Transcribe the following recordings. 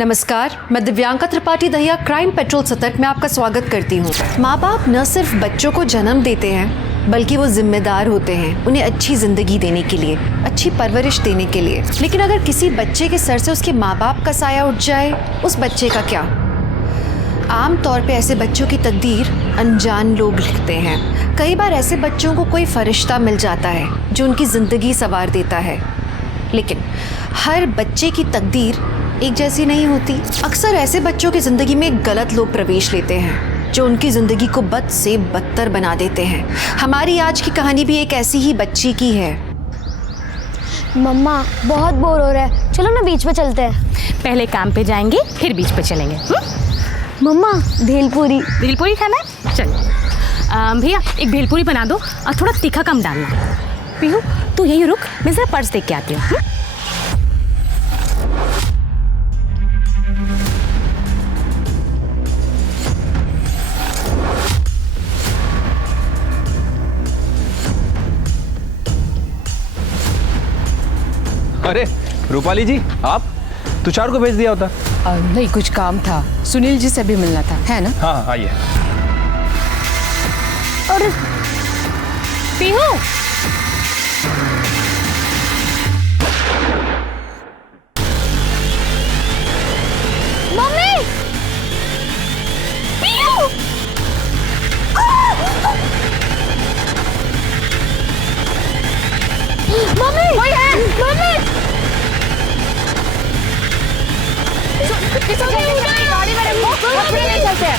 नमस्कार, मैं Divyanka Tripathi Dahiya crime petrol सतर्क में आपका स्वागत करती हूँ। माँ बाप न सिर्फ बच्चों को जन्म देते हैं बल्कि वो जिम्मेदार होते हैं उन्हें अच्छी जिंदगी देने के लिए, अच्छी परवरिश देने के लिए। लेकिन अगर किसी बच्चे के सर से उसके माँ बाप का साया उठ जाए, उस बच्चे का क्या? आम तौर पे ऐसे बच्चों की तकदीर अनजान लोग लिखते हैं। कई बार ऐसे बच्चों को कोई फरिश्ता मिल जाता है जो उनकी ज़िंदगी संवार देता है, लेकिन हर बच्चे की तकदीर एक जैसी नहीं होती। अक्सर ऐसे बच्चों की ज़िंदगी में गलत लोग प्रवेश लेते हैं जो उनकी ज़िंदगी को बद से बदतर बना देते हैं। हमारी आज की कहानी भी एक ऐसी ही बच्ची की है। मम्मा बहुत बोर हो रहा है, चलो ना बीच पे चलते हैं। पहले काम पे जाएंगे फिर बीच पे चलेंगे। मम्मा भेलपूरी खाना है? चल भैया एक भेलपूरी बना दो और थोड़ा तीखा कम डालना। पीहू तू यहीं रुक, मैं जरा पर्स देख के आती हूँ। अरे रूपाली जी, आप तुषार को भेज दिया होता। नहीं, कुछ काम था, सुनील जी से भी मिलना था, है ना? हाँ आइए। और पीहू मम्मी पीहू मम्मी कोई है। मम्मी गाड़ी में रखो, हॉस्पिटल ले चलते हैं।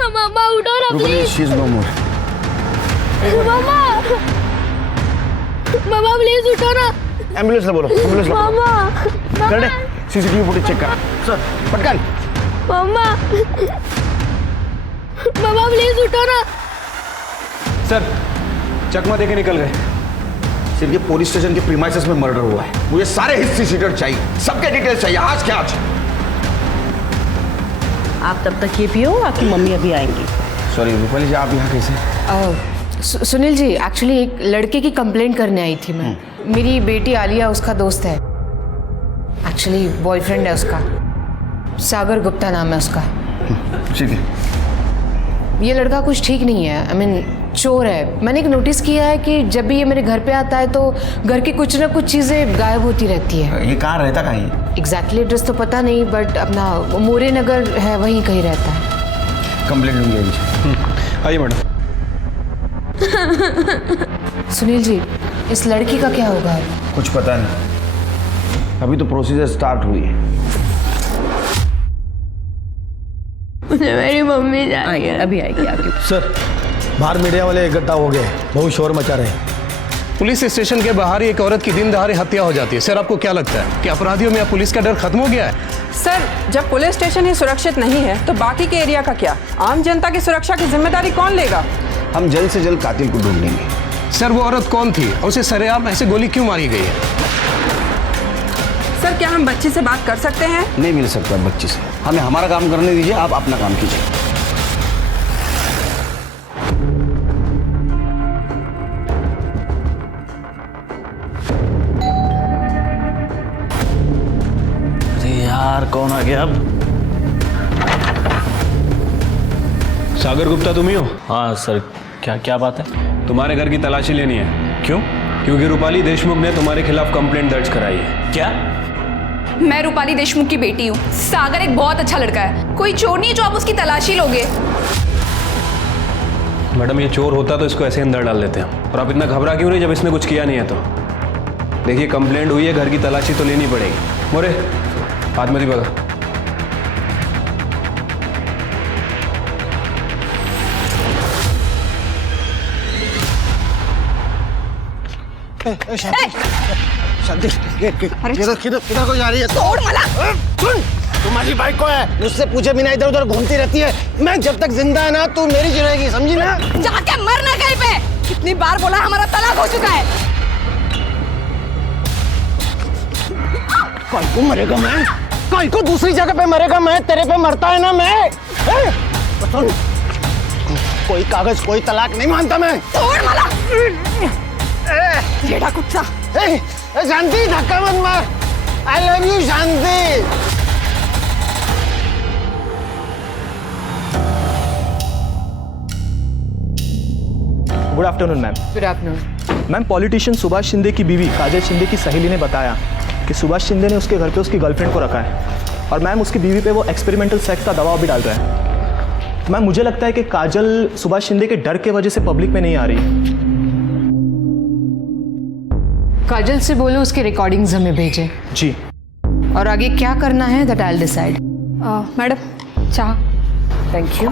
मम्मा उठो ना प्लीज। मम्मा प्लीज उठो ना। एम्बुलेंस ले बोलो, एम्बुलेंस ले। मम्मा कर दे, सीसीटीवी फुटेज चेक कर। सर पटकन। मम्मा मम्मा प्लीज उठो ना। सर चकमा देके निकल गए। सिर्फ ये पुलिस स्टेशन के प्रीमाइसेस में मर्डर हुआ है। मुझे सारे हिस्ट्री शीटर चाहिए, सबके डिटेल्स चाहिए, आज के आज। आप तब तक ये पियो, आपकी मम्मी अभी आएंगी। सॉरी रूपाली जी, आप यहाँ कैसे? सुनील जी, एक्चुअली एक लड़के की कंप्लेंट करने आई थी मैं। मेरी बेटी आलिया उसका दोस्त है, एक्चुअली बॉयफ्रेंड है उसका, सागर गुप्ता नाम है उसका। ठीक है। ये लड़का कुछ ठीक नहीं है, आई मीन चोर है। मैंने एक नोटिस किया है कि जब भी ये मेरे घर पे आता है तो घर की कुछ ना कुछ चीज़ें गायब होती रहती है। ये कहाँ रहता कहाँ है? एग्जैक्टली एड्रेस तो पता नहीं, बट अपना मोरे नगर है, वहीं कहीं रहता है। कंप्लेंट होंगी इनसे। आइए मैडम। सुनील जी, इस लड़की का क्या होगा? कुछ पता नहीं, अभी तो प्रोसीजर स्टार्ट हुई है। मुझे मेरी मम्मी चाहिए। अभी आएगी आपकी। सर, बाहर मीडिया वाले इकट्ठा हो गए, बहुत शोर मचा रहे हैं। पुलिस स्टेशन के बाहर ही एक औरत की दिन दहाड़े हत्या हो जाती है। सर आपको क्या लगता है कि अपराधियों में अब पुलिस का डर खत्म हो गया है? सर, जब पुलिस स्टेशन ही सुरक्षित नहीं है तो बाकी के एरिया का क्या? आम जनता की सुरक्षा की जिम्मेदारी कौन लेगा? हम जल्द से जल्द कातिल को ढूंढ लेंगे। सर वो औरत कौन थी और उसे सरेआम ऐसे गोली क्यों मारी गई है? सर, क्या हम बच्ची से बात कर सकते हैं? नहीं मिल सकता बच्ची से, हमें हमारा काम करने दीजिए, आप अपना काम कीजिए। यार कौन आ गया अब? सागर गुप्ता तुम ही हो? हाँ सर, क्या क्या बात है? तुम्हारे घर की तलाशी लेनी है। क्यों? क्योंकि रूपाली देशमुख ने तुम्हारे खिलाफ कंप्लेंट दर्ज कराई है। क्या? मैं रूपाली देशमुख की बेटी हूँ। सागर एक बहुत अच्छा लड़का है, कोई चोर नहीं है जो आप उसकी तलाशी लोगे। मैडम ये चोर होता तो इसको ऐसे अंदर डाल देते हैं। और आप इतना घबरा क्यों रही जब इसने कुछ किया नहीं है तो? देखिए कंप्लेंट हुई है, घर की तलाशी तो लेनी पड़ेगी। मोरे हाथ में दिखा। किधर को जा रही है? तोड़ मला। तुम्हारी बाइक को है, मुझसे पूछे बिना इधर उधर घूमती रहती है। मैं जब तक जिंदा है ना, तू मेरी रहेगी, समझी ना? जाके मरना कहीं पे। कितनी बार बोला, हमारा तलाक हो चुका है। कल को मरेगा मैं, कल को दूसरी जगह पे मरेगा मैं, तेरे पे मरता है ना मैं। सुन, कोई कागज कोई तलाक नहीं मानता मैं। तोड़ मला। कुत्ता। शांति, धक्का मत मार। I love you Shanti. Good afternoon ma'am. Good afternoon. Ma'am, politician Subhash Shinde की बीवी काजल शिंदे की सहेली ने बताया कि सुभाष शिंदे ने उसके घर पे उसकी गर्लफ्रेंड को रखा है और मैम उसकी बीवी पे वो एक्सपेरिमेंटल सेक्स का दबाव भी डाल रहा है। तो मैम मुझे लगता है कि काजल सुभाष शिंदे के डर के वजह से पब्लिक में नहीं आ रही। काजल से बोलो उसके रिकॉर्डिंग्स हमें भेजें। जी। और आगे क्या करना है that I will decide. Madam चाह। Thank you.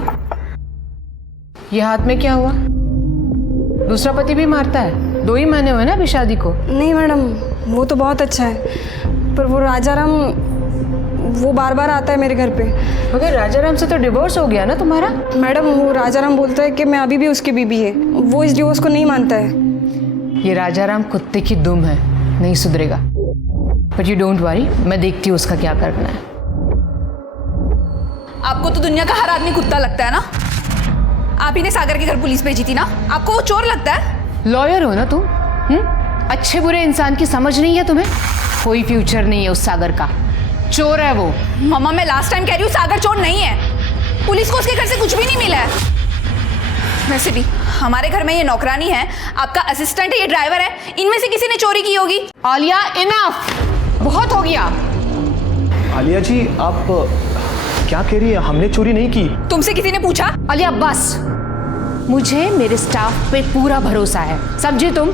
ये हाथ में क्या हुआ? दूसरा पति भी मारता है? 2 ही महीने हुए ना अभी शादी को। नहीं मैडम, वो तो बहुत अच्छा है, पर वो राजाराम वो बार बार आता है मेरे घर पे। मगर राजाराम से तो डिवोर्स हो गया ना तुम्हारा? मैडम वो राजाराम बोलता है कि मैं अभी भी उसकी बीबी है, वो इस डिवोर्स को नहीं मानता है। ये राजाराम कुत्ते की दुम है, नहीं सुधरेगा। बट यू डोंट वरी, मैं देखती हूँ उसका क्या करना है। आपको तो दुनिया का हर आदमी कुत्ता लगता है ना। आप ही ने सागर के घर पुलिस भेजी थी ना, आपको वो चोर लगता है? लॉयर हो ना तुम? अच्छे बुरे इंसान की समझ नहीं है तुम्हें? कोई फ्यूचर नहीं है उस सागर का, चोर है वो। मम्मा मैं लास्ट टाइम कह रही हूँ सागर चोर नहीं है। पुलिस को उसके घर से कुछ भी नहीं मिला है। वैसे भी हमारे घर में ये नौकरानी है, आपका असिस्टेंट है, ये ड्राइवर है, इनमें से किसी ने चोरी की होगी। आलिया इनफ, बहुत हो गया। आलिया जी आप क्या कह रही है? हमने चोरी नहीं की। तुमसे किसी ने पूछा? आलिया बस, मुझे मेरे स्टाफ पे पूरा भरोसा है, समझी तुम?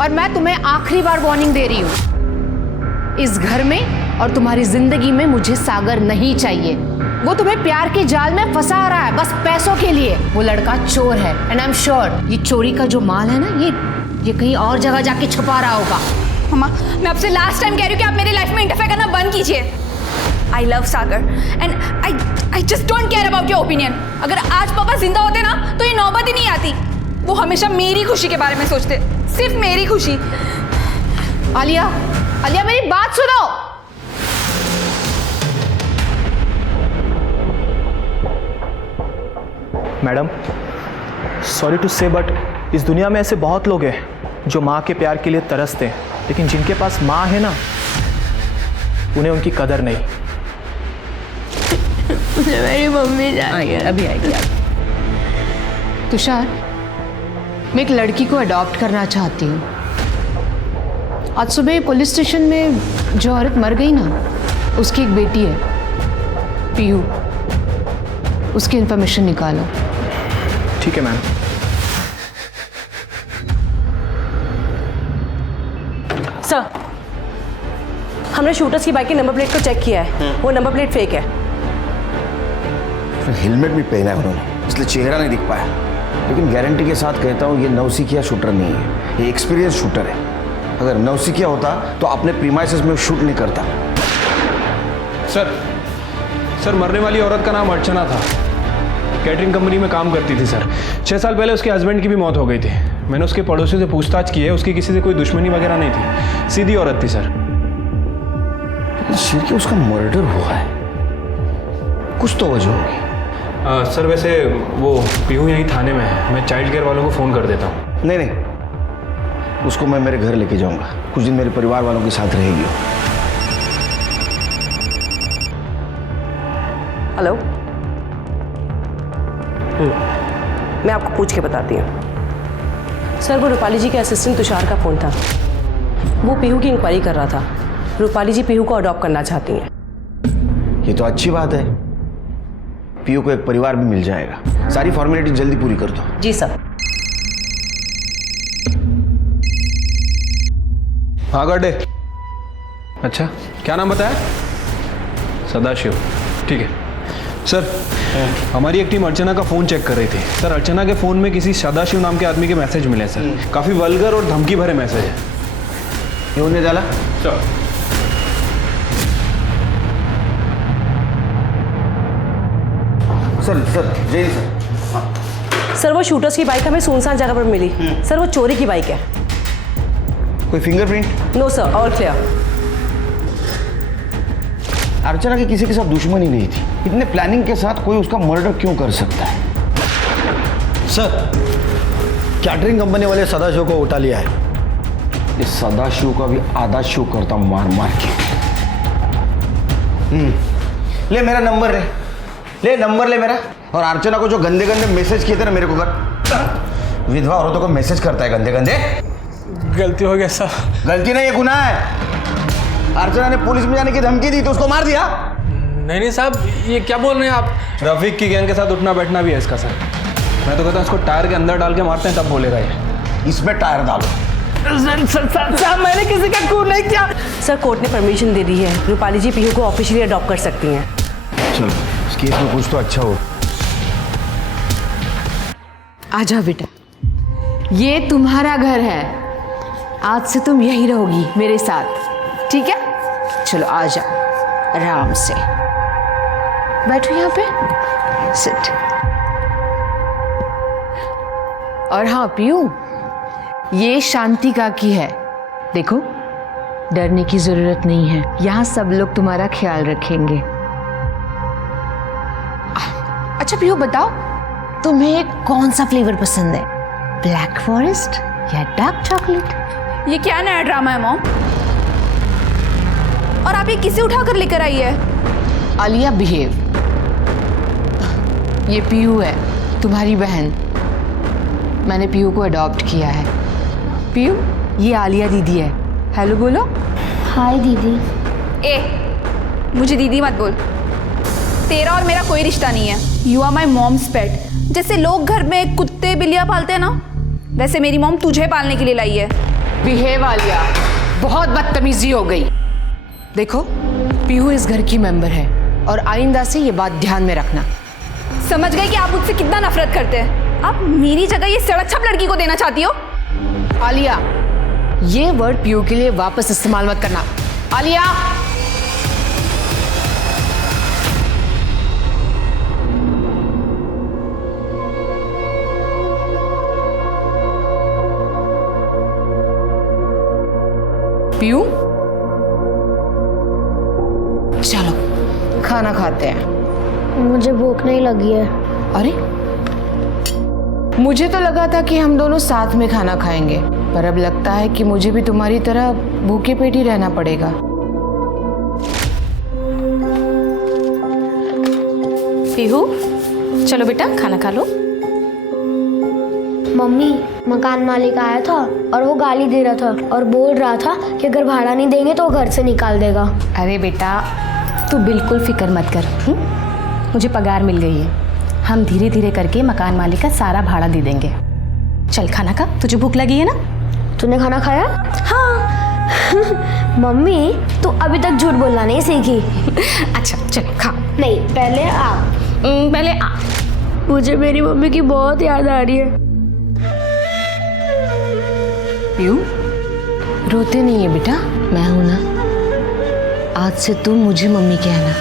और मैं तुम्हें आखिरी बार वार्निंग दे रही हूँ, इस घर में और तुम्हारी जिंदगी में मुझे सागर नहीं चाहिए। वो तुम्हें प्यार के जाल में फंसा रहा है बस पैसों के लिए। वो लड़का चोर है एंड आई एम श्योर ये चोरी का जो माल है ना, ये कहीं और जगह जाके छुपा रहा होगा। मम्मा मैं आपसे लास्ट टाइम कह रही हूँ कि आप मेरी लाइफ में इंटरफेयर करना बंद कीजिए। I love Sagar and I just don't care about your opinion. अगर आज पापा जिंदा होते ना तो ये नौबत ही नहीं आती। वो हमेशा मेरी खुशी के बारे में सोचते, सिर्फ मेरी खुशी। आलिया, आलिया मेरी बात सुनो। मैडम सॉरी टू से बट इस दुनिया में ऐसे बहुत लोग हैं जो माँ के प्यार के लिए तरसते हैं, लेकिन जिनके पास माँ है ना उन्हें उनकी कदर नहीं। मेरी मम्मी अभी आएगी। तुषार, मैं एक लड़की को अडॉप्ट करना चाहती हूँ। आज सुबह पुलिस स्टेशन में जो औरत मर गई ना, उसकी एक बेटी है पीहू, उसकी इंफॉर्मेशन निकालो। ठीक है मैम। सर हमने शूटर्स की बाइक की नंबर प्लेट को चेक किया है, वो नंबर प्लेट फेक है। हेलमेट भी पहना है उन्होंने, इसलिए चेहरा नहीं दिख पाया, लेकिन गारंटी के साथ कहता हूँ ये नौसिखिया शूटर नहीं है, ये एक्सपीरियंस शूटर है। अगर नौसिखिया होता तो अपने प्रीमाइसेस में शूट नहीं करता। सर मरने वाली औरत का नाम अर्चना था, कैटरिंग कंपनी में काम करती थी सर। 6 साल पहले उसके हस्बैंड की भी मौत हो गई थी। मैंने उसके पड़ोसियों से पूछताछ की है, उसकी किसी से कोई दुश्मनी वगैरह नहीं थी, सीधी औरत थी सर। सिर के उसका मर्डर हुआ है, कुछ तो वजह होगी। सर वैसे वो पीहू यहीं थाने में है, मैं चाइल्ड केयर वालों को फ़ोन कर देता हूँ। नहीं, उसको मैं मेरे घर लेके जाऊंगा, कुछ दिन मेरे परिवार वालों के साथ रहेगी। हेलो, मैं आपको पूछ के बताती हूँ। सर वो रूपाली जी के असिस्टेंट तुषार का फ़ोन था, वो पीहू की इंक्वायरी कर रहा था। रूपाली जी पीहू को अडॉप्ट करना चाहती हैं। ये तो अच्छी बात है, पीहू को एक परिवार भी मिल जाएगा। सारी फॉर्मेलिटी जल्दी पूरी कर दो। जी सर। हाँ गड्ढे। अच्छा क्या नाम बताया? सदाशिव। ठीक है सर, हमारी एक टीम अर्चना का फ़ोन चेक कर रही थी सर। अर्चना के फ़ोन में किसी सदाशिव नाम के आदमी के मैसेज मिले सर, काफ़ी वल्गर और धमकी भरे मैसेज है। ये उन्हें डाला सर जय सर। सर वो शूटर्स की बाइक हमें सुनसान जगह पर मिली। सर वो चोरी की बाइक है। कोई fingerprint? No sir, all clear. Archana की किसी के साथ दुश्मनी नहीं थी, इतने प्लानिंग के साथ कोई उसका मर्डर क्यों कर सकता है? सर कैटरिंग कंपनी वाले सदाशिव को उठा लिया है। इस सदाशिव का भी आधा शो करता हूं मार मार के। ले मेरा नंबर ले नंबर ले मेरा। और अर्चना को जो गंदे गंदे मैसेज किए थे ना मेरे को कर, विधवा औरतों को मैसेज करता है गंदे गंदे। गलती हो गया सर। गलती नहीं, ये गुनाह है। अर्चना ने पुलिस में जाने की धमकी दी तो उसको मार दिया। नहीं साहब, ये क्या बोल रहे हैं आप? रफीक की गैंग के साथ उठना बैठना भी है इसका सर। मैं तो कहता हूँ इसको टायर के अंदर डाल के मारते हैं तब बोलेगा ये। इसमें टायर डालो। सर मैंने किसी का खून नहीं किया। सर कोर्ट ने परमिशन दे दी है, रूपाली जी पीहू को ऑफिशियली अडॉप्ट कर सकती हैं। चलो इस केस में कुछ तो अच्छा हो। आ जाओ बेटा, ये तुम्हारा घर है, आज से तुम यहीं रहोगी मेरे साथ, ठीक है? चलो आ जाओ आराम से, बैठो यहाँ पे, सिट। और हाँ पीयू, ये शांति काकी है, देखो डरने की जरूरत नहीं है, यहाँ सब लोग तुम्हारा ख्याल रखेंगे। अच्छा पीयू बताओ, तुम्हें कौन सा फ्लेवर पसंद है, ब्लैक फॉरेस्ट या डार्क चॉकलेट? ये क्या नया ड्रामा है मॉम? और आप ये किसे उठा कर लेकर आई है? आलिया बिहेव। ये पीयू है, तुम्हारी बहन। मैंने पीयू को अडॉप्ट किया है। पीयू, ये आलिया दीदी है। हेलो बोलो। हाय दीदी। ए, मुझे दीदी मत बोल। तेरा और मेरा कोई रिश्ता नहीं है। यू आर माई मॉम्स पेट। जैसे लोग घर में कुत्ते बिल्लियाँ पालते हैं ना, वैसे मेरी मॉम तुझे पालने के लिए लाई है। बिहेव आलिया, बहुत बदतमीजी हो गई। देखो पीयू इस घर की मेंबर है और आइंदा से ये बात ध्यान में रखना। समझ गए कि आप मुझसे कितना नफरत करते हैं। आप मेरी जगह ये सड़क छाप लड़की को देना चाहती हो? आलिया, ये वर्ड पीयू के लिए वापस इस्तेमाल मत करना। आलिया, पीयू, चलो खाना खाते हैं। मुझे भूख नहीं लगी है। अरे मुझे तो लगा था कि हम दोनों साथ में खाना खाएंगे, पर अब लगता है कि मुझे भी तुम्हारी तरह भूखे पेट ही रहना पड़ेगा। पीहू, चलो बेटा खाना खा लो। मम्मी, मकान मालिक आया था और वो गाली दे रहा था और बोल रहा था कि अगर भाड़ा नहीं देंगे तो वो घर से निकाल देगा। अरे बेटा तू बिल्कुल फिक्र मत कर। मुझे पगार मिल गई है, हम धीरे धीरे करके मकान मालिक का सारा भाड़ा दे देंगे। चल खाना खा, तुझे भूख लगी है ना? तूने खाना खाया? हाँ। मम्मी तू अभी तक झूठ बोलना नहीं सीखी। अच्छा चल खा। नहीं, पहले आप। पहले आ। मुझे मेरी मम्मी की बहुत याद आ रही है। पीयू, रोते नहीं है बेटा, मैं हूं ना। आज से तुम मुझे मम्मी कहना।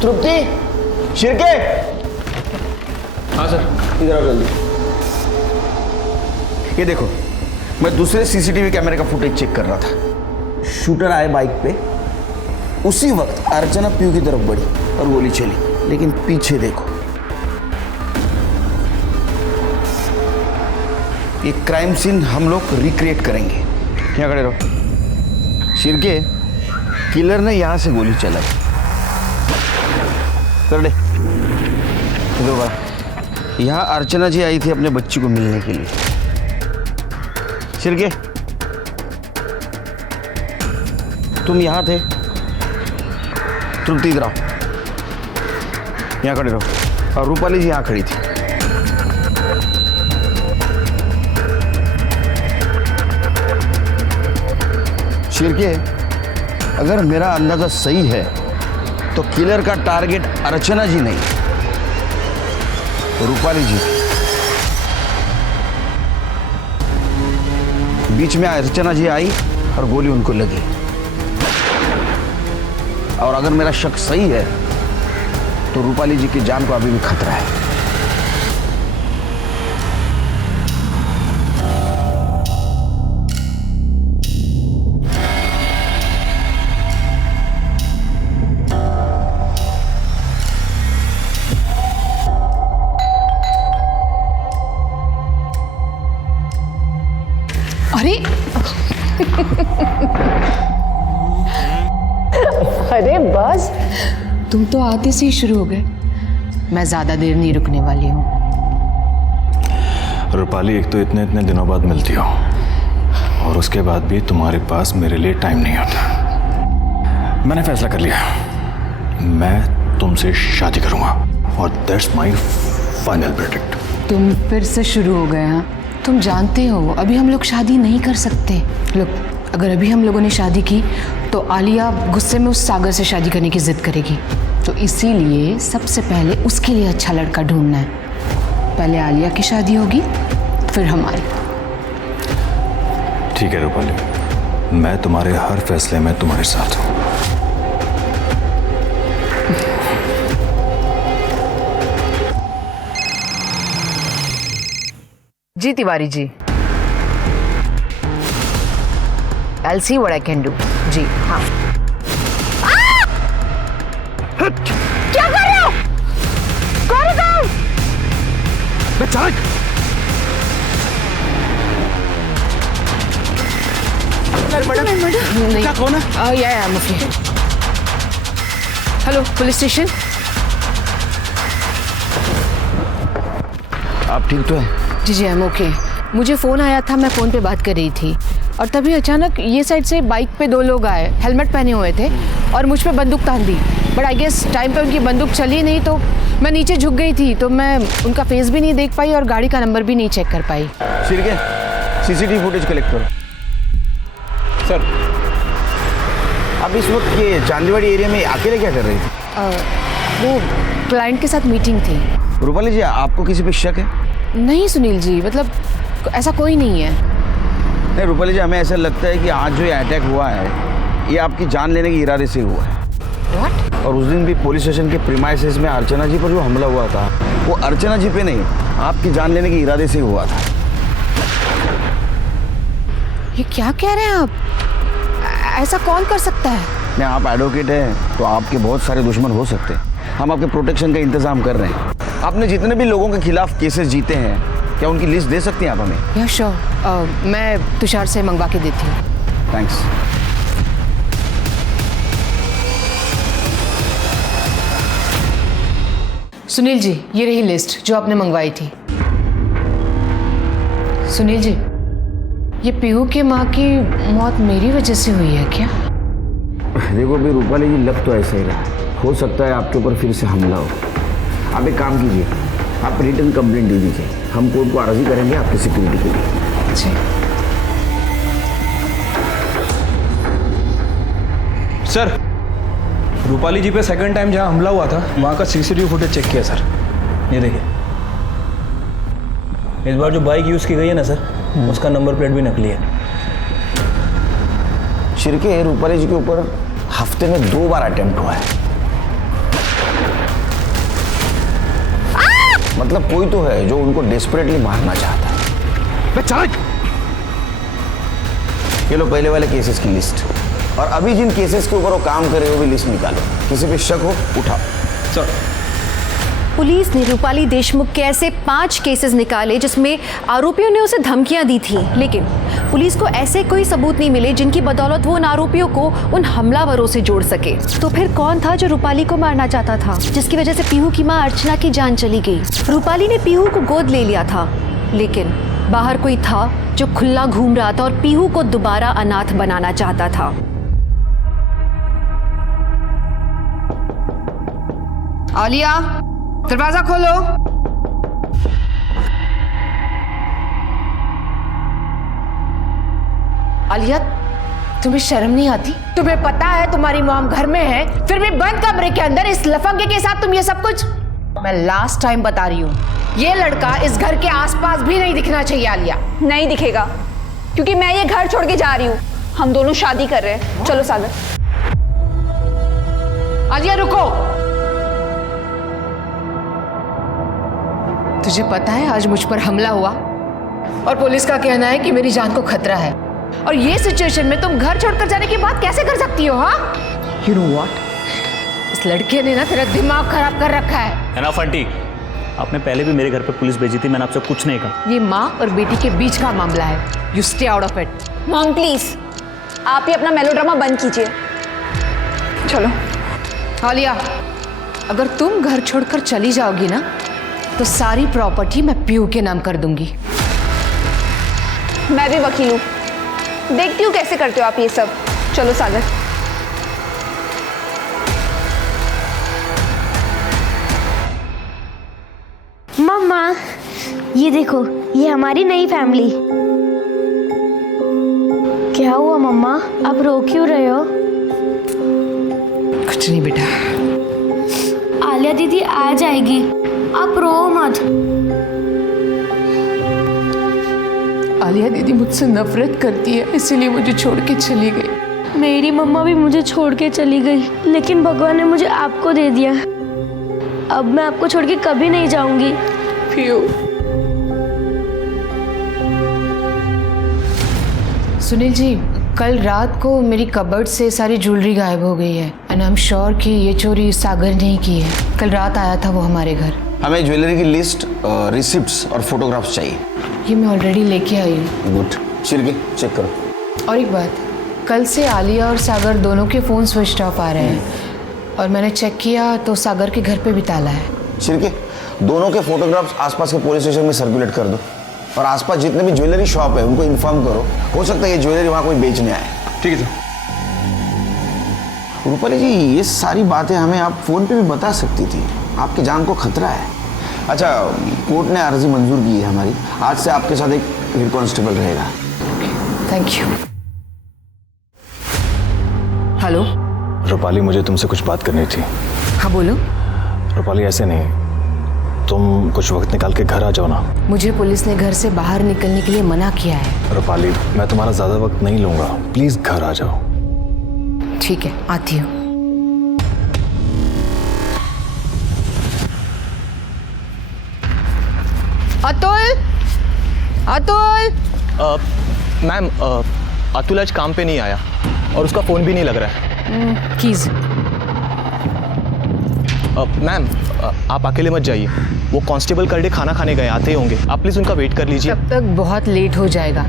तृप्ति, शिरके। हाँ सर। इधर आओ जल्दी। ये देखो, मैं दूसरे सीसीटीवी कैमरे का फुटेज चेक कर रहा था। शूटर आए बाइक पे, उसी वक्त अर्चना पीयू की तरफ बढ़ी और गोली चली, लेकिन पीछे देखो। ये क्राइम सीन हम लोग रिक्रिएट करेंगे। यहाँ खड़े रहो। शिरके, किलर ने यहाँ से गोली चलाई। कर दे। इधर बड़ा। यहाँ अर्चना जी आई थी अपने बच्ची को मिलने के लिए। शिरके, तुम यहाँ थे। तृप्ति इधर आओ, यहाँ खड़े रहो। और रूपाली जी यहाँ खड़ी थी। शिरके, अगर मेरा अंदाजा सही है तो किलर का टारगेट अर्चना जी नहीं, रूपाली जी। बीच में अर्चना जी आई और गोली उनको लगी। और अगर मेरा शक सही है तो रूपाली जी की जान को अभी भी खतरा है। तुम तो आते से ही शुरू हो गए। मैं ज़्यादा देर नहीं रुकने वाली हूँ। रूपाली, एक तो इतने इतने दिनों बाद मिलती हो और उसके बाद भी तुम्हारे पास मेरे लिए टाइम नहीं होता। मैंने फैसला कर लिया, मैं तुमसे शादी करूंगा और दैट्स माय फाइनल वर्डिक्ट। तुम फिर से शुरू हो गए। हाँ, तुम जानते हो अभी हम लोग शादी नहीं कर सकते। लोग, अगर अभी हम लोगों ने शादी की तो आलिया गुस्से में उस सागर से शादी करने की जिद करेगी। तो इसीलिए सबसे पहले उसके लिए अच्छा लड़का ढूंढना है। पहले आलिया की शादी होगी, फिर हमारी। ठीक है रूपाली, मैं तुम्हारे हर फैसले में तुम्हारे साथ हूँ। जी Tiwari ji, I'll see what I can do। जी हाँ। क्या कर रहे हो? कौन है? क्या कौन है? या मुझे। Hello police station. आप ठीक तो हैं? जी आई एम ओके। मुझे फ़ोन आया था, मैं फ़ोन पे बात कर रही थी और तभी अचानक ये साइड से बाइक पे 2 लोग आए, हेलमेट पहने हुए थे और मुझ पे बंदूक तान दी। बट आई गेस टाइम पे उनकी बंदूक चली नहीं, तो मैं नीचे झुक गई थी, तो मैं उनका फेस भी नहीं देख पाई और गाड़ी का नंबर भी नहीं चेक कर पाई। शिरके, सीसीटीवी फुटेज कलेक्ट करो। सर, आप इस वक्त ये चांदीवाड़ी एरिया में अकेले क्या कर रही थी? वो क्लाइंट के साथ मीटिंग थी। रूपाली जी, आपको किसी पे शक है? नहीं सुनील जी, मतलब ऐसा कोई नहीं है। नहीं रूपाली जी, हमें ऐसा लगता है कि आज जो ये अटैक हुआ है ये आपकी जान लेने के इरादे से हुआ है। What? और उस दिन भी पुलिस स्टेशन के प्रीमाइसेस में अर्चना जी पर जो हमला हुआ था वो अर्चना जी पे नहीं, आपकी जान लेने के इरादे से हुआ था। ये क्या कह रहे हैं आप? ऐसा कौन कर सकता है? नहीं, आप एडवोकेट हैं तो आपके बहुत सारे दुश्मन हो सकते हैं। हम आपके प्रोटेक्शन का इंतजाम कर रहे हैं। आपने जितने भी लोगों के खिलाफ केसेस जीते हैं, क्या उनकी लिस्ट दे सकती हैं आप हमें? या श्योर, मैं तुषार से मंगवा के देती हूँ। थैंक्स। सुनील जी, ये रही लिस्ट जो आपने मंगवाई थी। सुनील जी, ये पीहू की माँ की मौत मेरी वजह से हुई है क्या? देखो भी रूपाली जी, लग तो ऐसा ही रहा है। हो सकता है आपके ऊपर फिर से हमला हो। आप एक काम कीजिए, आप रिटर्न कंप्लेंट दे दीजिए, हम कोर्ट को अर्जी करेंगे आपकी सिक्योरिटी के लिए। जी सर, रूपाली जी पे सेकंड टाइम जहाँ हमला हुआ था वहाँ का सीसीटीवी फुटेज चेक किया सर। ये देखिए, इस बार जो बाइक यूज़ की गई है ना सर, उसका नंबर प्लेट भी नकली है। शिरके, रूपाली जी के ऊपर हफ्ते में 2 बार अटेम्प्ट हुआ है। मतलब कोई तो है जो उनको डेस्परेटली मारना चाहता है। ये लो पहले वाले केसेस की लिस्ट, और अभी जिन केसेस के ऊपर वो काम करे वो भी लिस्ट निकालो। किसी पे शक हो उठाओ। सर, पुलिस ने रूपाली देशमुख के ऐसे 5 केसेस निकाले जिसमें आरोपियों ने उसे धमकियां दी थी, लेकिन पुलिस को ऐसे कोई सबूत नहीं मिले जिनकी बदौलत वो उन आरोपियों को उन हमलावरों से जोड़ सके। तो फिर कौन था जो रूपाली को मारना चाहता था, जिसकी वजह से पीहू की मां अर्चना की जान चली गई? रूपाली ने पीहू को गोद ले लिया था, लेकिन बाहर कोई था जो खुला घूम रहा था और पीहू को दोबारा अनाथ बनाना चाहता था। आलिया, दरवाजा खोलो। आलिया, तुम्हें शर्म नहीं आती? तुम्हें पता है तुम्हारी मॉम घर में है, फिर भी बंद कमरे के अंदर इस लफंगे के साथ तुम ये सब कुछ। मैं लास्ट टाइम बता रही हूँ, ये लड़का इस घर के आसपास भी नहीं दिखना चाहिए। आलिया, नहीं दिखेगा क्योंकि मैं ये घर छोड़ के जा रही हूँ। हम दोनों शादी कर रहे हैं। चलो सागर। आलिया रुको। तुझे पता है आज मुझ पर हमला हुआ और पुलिस का कहना है कि मेरी जान को खतरा है, और ये सिचुएशन में तुम घर छोड़कर जाने की बात कैसे कर सकती हो? हाँ, यू नो व्हाट, इस लड़के ने ना तेरा दिमाग खराब कर रखा है। ना फंटी, आपने पहले भी मेरे घर पे पुलिस भेजी थी, मैंने आपसे कुछ नहीं कहा। ये माँ और बेटी के बीच का मामला है, you stay out of it. Mom please, आप ही अपना मेलोड्रामा बंद कीजिए। चलो। आलिया, अगर तुम घर छोड़कर चली जाओगी ना तो सारी प्रॉपर्टी मैं पीयू के नाम कर दूंगी। मैं भी वकील हूँ, देखती हूँ कैसे करते हो आप ये सब। चलो सागर। मम्मा ये देखो, ये हमारी नई फैमिली। क्या हुआ मम्मा, आप रो क्यों रहे हो? कुछ नहीं बेटा। आलिया दीदी आ जाएगी, आप रो मत। आलिया दीदी मुझसे नफरत करती है, इसीलिए मुझे छोड़ के चली गई। मेरी मम्मा भी मुझे छोड़ के चली गई, लेकिन भगवान ने मुझे आपको दे दिया। अब मैं आपको छोड़ के कभी नहीं जाऊंगी। पीयू। सुनील जी, कल रात को मेरी कबर्ड से सारी ज्वेलरी गायब हो गई है एंड आई एम श्योर कि ये चोरी सागर ने ही की है। कल रात आया था वो हमारे घर। हमें ज्वेलरी की लिस्ट, रिसिप्ट्स और फोटोग्राफ्स चाहिए। ये मैं ऑलरेडी लेके आई हूँ। गुड। शिरके चेक करो। और एक बात, कल से आलिया और सागर दोनों के फ़ोन स्विच ऑफ आ रहे हैं और मैंने चेक किया तो सागर के घर पे भी ताला है। शिरके, दोनों के फोटोग्राफ्स आसपास के पुलिस स्टेशन में सर्कुलेट कर दो और आसपास जितने भी ज्वेलरी शॉप है उनको इन्फॉर्म करो। हो सकता है ये ज्वेलरी वहाँ कोई बेचने आए। ठीक है सर। रूपाली जी, ये सारी बातें हमें आप फ़ोन पे भी बता सकती थी, आपकी जान को खतरा है। अच्छा, कोर्ट ने अर्जी मंजूर की है हमारी, आज से आपके साथ एक हेड कांस्टेबल रहेगा। Thank you. हेलो रूपाली, मुझे तुमसे कुछ बात करनी थी। हाँ बोलो। रूपाली, ऐसे नहीं, तुम कुछ वक्त निकाल के घर आ जाओ ना। मुझे पुलिस ने घर से बाहर निकलने के लिए मना किया है। रूपाली, मैं तुम्हारा ज़्यादा वक्त नहीं लूँगा, प्लीज़ घर आ जाओ। ठीक है, आती हूँ। अतुल, अतुल। मैम, अतुल आज काम पे नहीं आया और उसका फ़ोन भी नहीं लग रहा है। कीज। मैम, आप अकेले मत जाइए, वो कांस्टेबल करडे खाना खाने गए, आते ही होंगे। आप प्लीज़ उनका वेट कर लीजिए। तब तक बहुत लेट हो जाएगा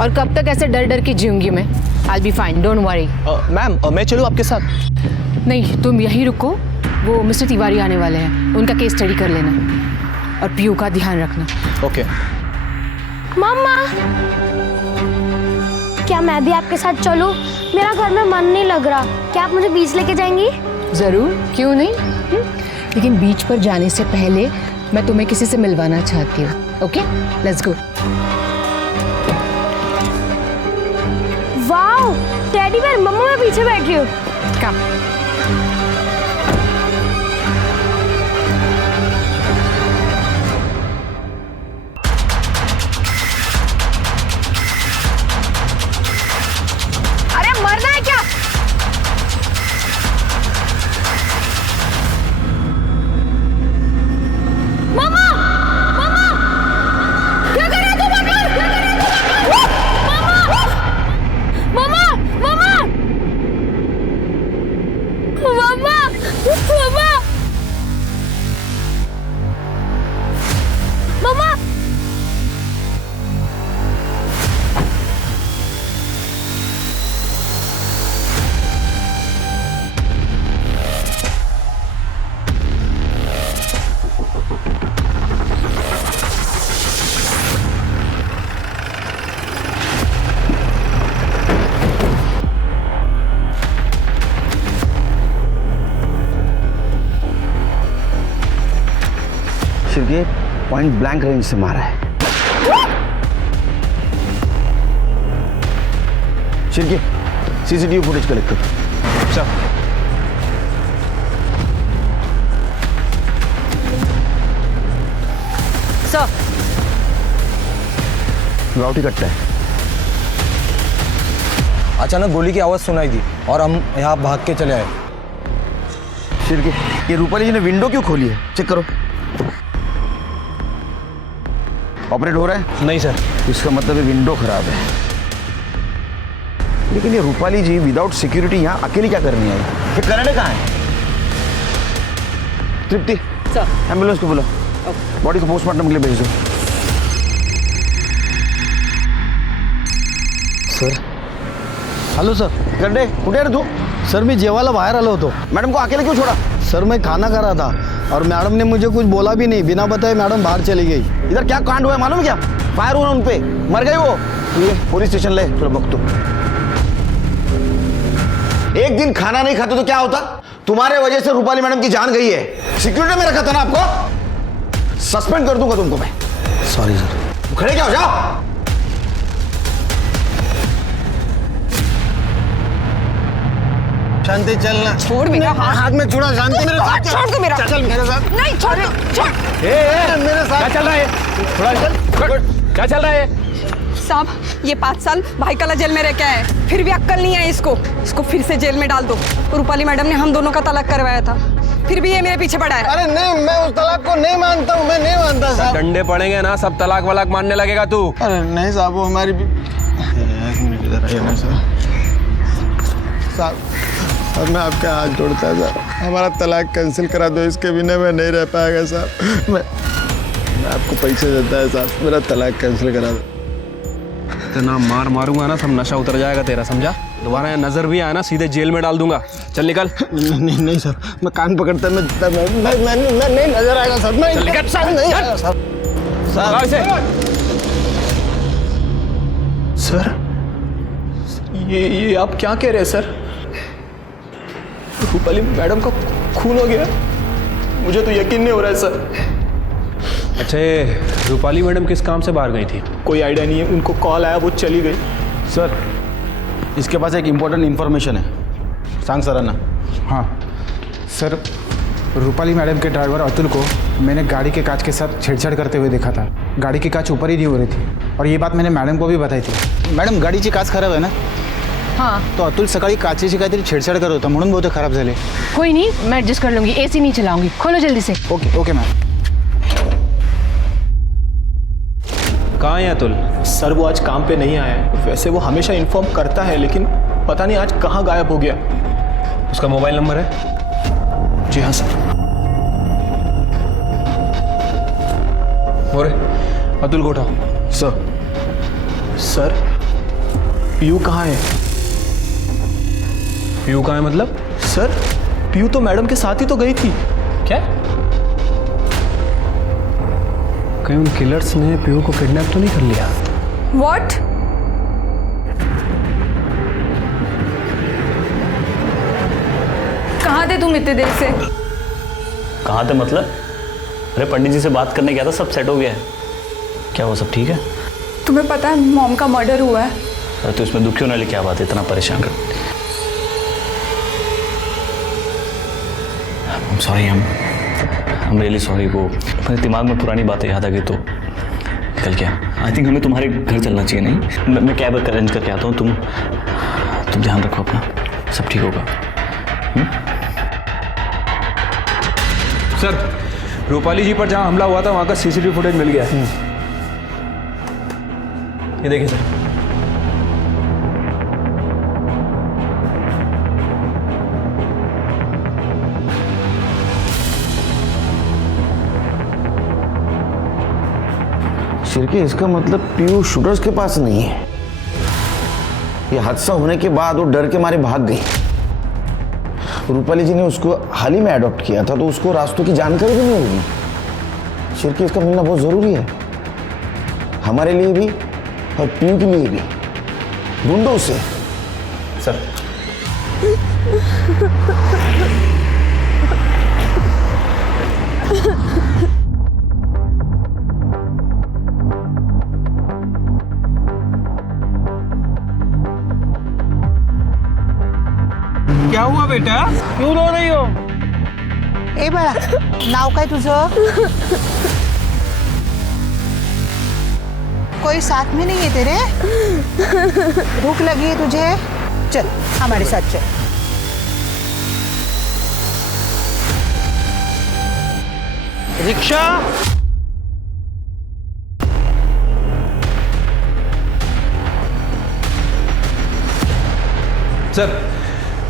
और कब तक ऐसे डर डर के जीऊंगी मैं। I'll be fine, don't worry। Ma'am, मैं चलूँ आपके साथ? नहीं, तुम यहीं रुको, वो मिस्टर तिवारी आने वाले हैं, उनका केस स्टडी कर लेना और पीयू का ध्यान रखना। ओके। मम्मा, क्या मैं भी आपके साथ चलूं? मेरा घर में मन नहीं लग रहा, क्या आप मुझे बीच लेके जाएंगी? ज़रूर, क्यों नहीं। लेकिन बीच पर जाने से पहले मैं तुम्हें किसी से मिलवाना चाहती हूँ। Okay, let's go. Wow, teddy bear. Mama, मैं पीछे बैठ रही हूँ। कम। अरे मरना है क्या? मम्मा, मम्मा, क्या कर रहे हो तुम? मम्मा, मम्मा, मम्मा, मम्मा, मम्मा। शिरके, पॉइंट ब्लैंक रेंज से मारा है। शिरके, सीसीटीवी फुटेज कलेक्ट करो। सर। सर, राउटी कट्टा है। अचानक गोली की आवाज़ सुनाई दी और हम यहाँ भाग के चले आए। शिरके, ये रूपाली जी ने विंडो क्यों खोली है? चेक करो। ऑपरेट हो रहा है? नहीं सर। इसका मतलब है विंडो खराब है। लेकिन ये रूपाली जी विदाउट सिक्योरिटी यहाँ अकेली क्या करनी आई? ये करने कहाँ है? तृप्ति, एम्बुलेंस को बोलो, बॉडी को पोस्टमार्टम के लिए भेज दो। Sir, hello sir. गड्डे कुठे रे तू? सर, मी जेवायला बाहेर आलो होतो. मॅडम को अकेले क्यों छोड़ा? सर मैं खाना खा रहा था और मैडम ने मुझे कुछ बोला भी नहीं, बिना बताए मैडम बाहर चली गई। इधर क्या कांड हुआ है मालूम है क्या? फायर हुआ उन पे, मर गए वो। ये पुलिस स्टेशन ले थोड़ा वक्त। एक दिन खाना नहीं खाते तो क्या होता? तुम्हारे वजह से रूपाली मैडम की जान गई है। सिक्योरिटी में रखा था ना आपको, सस्पेंड कर दूंगा तुमको मैं। Sorry sir. खड़े क्या हो जाओ। शांति चलना। छोड़ मेरा हाथ में छुड़ा। शांति मेरे साथ चल। छोड़ दो मेरा। चल मेरे साथ। नहीं छोड़ छोड़। मेरे साथ क्या चल रहा है? थोड़ा क्या चल रहा है? साहब ये 5 साल भाईकाला जेल में रह के आए, फिर भी अक्ल नहीं है इसको। इसको फिर से जेल में डाल दो। रूपाली मैडम ने हम दोनों का तलाक करवाया था, फिर भी ये मेरे पीछे पड़ा है। अरे नहीं, मैं उस तलाक को नहीं मानता हूँ। मैं नहीं मानता साहब। डंडे पड़ेंगे ना, सब तलाक वलाक मानने लगेगा तू। अरे नहीं साहब, वो हमारी भी। एक मिनट इधर आइए ना सर। साहब मैं आपके हाथ जोड़ता है सर, हमारा तलाक कैंसिल करा दो, इसके बिना मैं नहीं रह पाएगा साहब। मैं आपको पैसे देता है साहब, मेरा तलाक कैंसिल करा दो। इतना मार मारूंगा ना, सब नशा उतर जाएगा तेरा, समझा? दोबारा यहाँ नजर भी आया ना, सीधे जेल में डाल दूंगा। चल निकल। नहीं सर, मैं कान पकड़ता मैं नहीं नजर आएगा सर। मैं नहीं आएगा सर। सर ये आप क्या कह रहे हैं सर? रूपाली मैडम का खून हो गया? मुझे तो यकीन नहीं हो रहा है सर। अच्छा, रूपाली मैडम किस काम से बाहर गई थी? कोई आइडिया नहीं है, उनको कॉल आया, वो चली गई। सर इसके पास एक इम्पोर्टेंट इन्फॉर्मेशन है, सांग सरांना। हाँ सर, रूपाली मैडम के ड्राइवर अतुल को मैंने गाड़ी के कांच के साथ छेड़छाड़ करते हुए देखा था। गाड़ी की कांच ऊपर ही नहीं हो रही थी और ये बात मैंने मॅडम को भी बताई थी। मॅडम गाडीची काच खराब आहे ना? हाँ तो अतुल सकाळी काचेची काहीतरी छेडछाड करत होता म्हणून बहुतेक खराब झाले। कोई नहीं, मैं एडजस्ट कर लूंगी। एसी नहीं चलाऊंगी, खोलो जल्दी से। Okay ma'am. कहाँ है अतुल? सर वो आज काम पे नहीं आया है। वैसे वो हमेशा इन्फॉर्म करता है, लेकिन पता नहीं आज कहाँ गायब हो गया। उसका मोबाइल नंबर है? जी हाँ सर। और अतुल को उठाओ। सर पीयू कहाँ है? पीयू कहाँ है मतलब? सर पीयू तो मैडम के साथ ही तो गई थी। क्या? कहीं उन किलर्स ने पीयू को किडनैप तो नहीं कर लिया? What? कहाँ थे तुम इतने देर से? कहाँ थे मतलब? अरे पंडित जी से बात करने गया था, सब सेट हो गया है। क्या वो सब ठीक है? तुम्हें पता है मॉम का मर्डर हुआ है? अरे तो इसमें दुखी होने वाली क्या बात है, इतना परेशान कर? सॉरी, हम रियली सॉरी। वो मेरे दिमाग में पुरानी बातें याद आ गई तो निकल गया। आई थिंक हमें तुम्हारे घर चलना चाहिए। नहीं, मैं कैब अरेंज करके आता हूँ। तुम ध्यान रखो अपना, सब ठीक होगा। सर रूपाली जी पर जहाँ हमला हुआ था वहाँ का सीसीटीवी फुटेज मिल गया है। ये देखिए सर। शिरके, इसका मतलब पीयू शूटर्स के पास नहीं है। ये हादसा होने के बाद वो डर के मारे भाग गई। रूपाली जी ने उसको हाल ही में अडॉप्ट किया था, तो उसको रास्तों की जानकारी भी नहीं होगी। शिरके, इसका मिलना बहुत जरूरी है, हमारे लिए भी और पीयू के लिए भी। ढूंढो उसे। सर क्या हुआ बेटा, क्यों रो रही हो? ए बाळा, नाव काय तुझं? कोई साथ में नहीं है तेरे? भूख लगी है तुझे? चल हमारे साथ चल। रिक्शा। सर